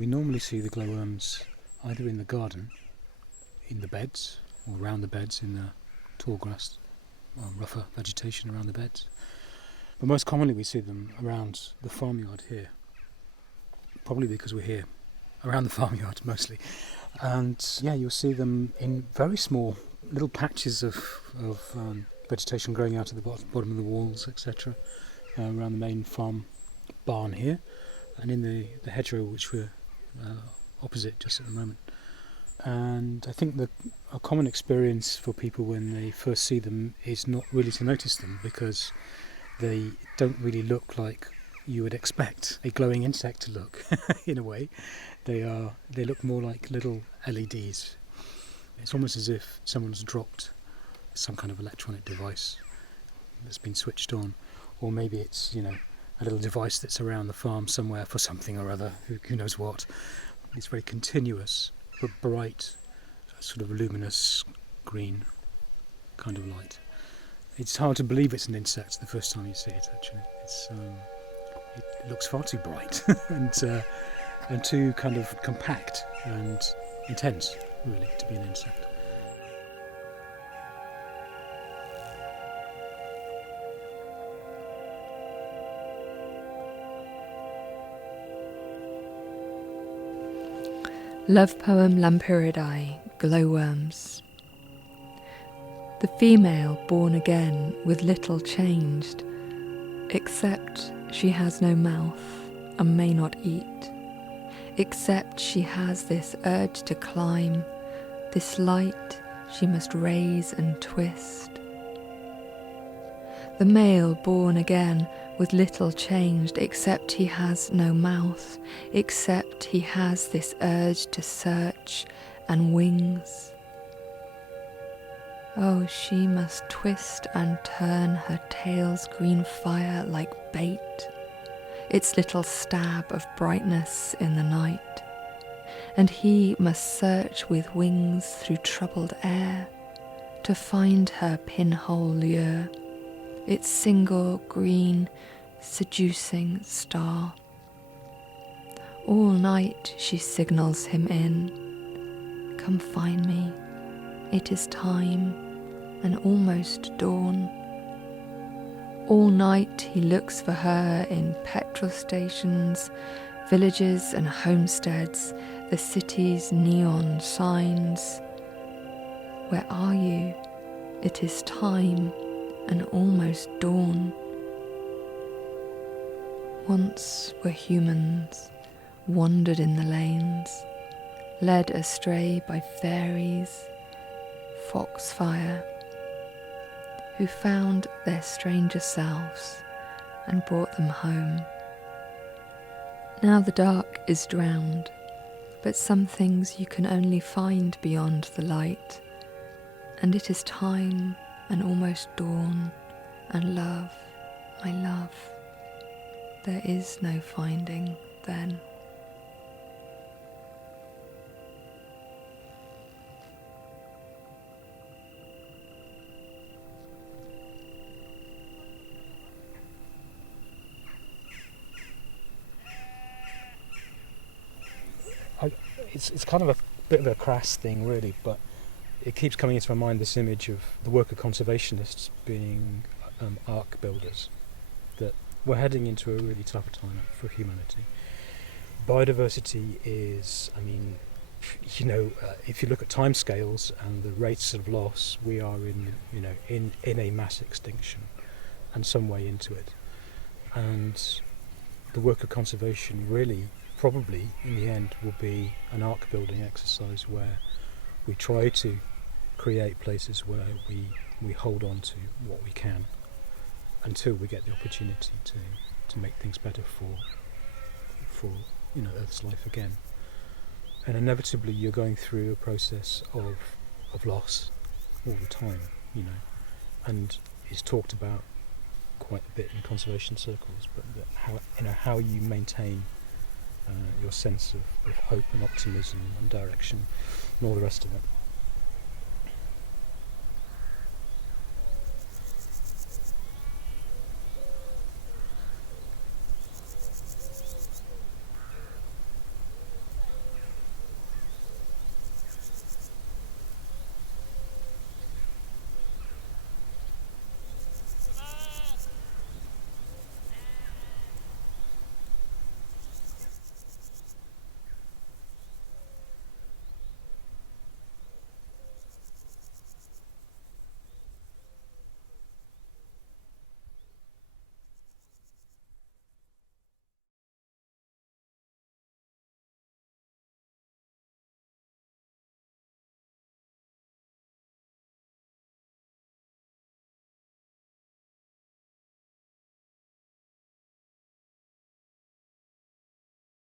We normally see the glowworms either in the garden, in the beds, or around the beds in the tall grass or rougher vegetation around the beds. But most commonly we see them around the farmyard here, probably because we're here, around the farmyard mostly. And yeah, you'll see them in very small little patches of vegetation growing out of the bottom of the walls, etc., around the main farm barn here, and in the hedgerow which we're opposite just at the moment. And I think a common experience for people when they first see them is not really to notice them, because they don't really look like you would expect a glowing insect to look. In a way, they look more like little LEDs. It's almost as if someone's dropped some kind of electronic device that's been switched on, or maybe it's a little device that's around the farm somewhere for something or other, who knows what. It's very continuous but bright, sort of luminous green kind of light. It's hard to believe it's an insect the first time you see it, actually. It looks far too bright and too kind of compact and intense, really, to be an insect. Love poem Lampyridae, Glowworms. The female born again with little changed, except she has no mouth and may not eat, except she has this urge to climb, this light she must raise and twist. The male born again with little changed, except he has no mouth, except he has this urge to search and wings. Oh, she must twist and turn her tail's green fire like bait, its little stab of brightness in the night. And he must search with wings through troubled air to find her pinhole lure, its single green, seducing star. All night she signals him in, "Come find me, it is time and almost dawn." All night he looks for her in petrol stations, villages and homesteads, the city's neon signs. Where are you? It is time and almost dawn. Once were humans, wandered in the lanes, led astray by fairies, foxfire, who found their stranger selves and brought them home. Now the dark is drowned, but some things you can only find beyond the light, and it is time and almost dawn, and love, my love, there is no finding then. It's kind of a bit of a crass thing, really, but it keeps coming into my mind, this image of the work of conservationists being ark builders, that we're heading into a really tough time for humanity. Biodiversity is, if you look at timescales and the rates of loss, we are in a mass extinction and some way into it. And the work of conservation really, probably in the end, will be an ark building exercise where we try to create places where we hold on to what we can until we get the opportunity to make things better for Earth's life again. And inevitably you're going through a process of loss all the time, and it's talked about quite a bit in conservation circles, but how you maintain your sense of hope and optimism and direction and all the rest of it.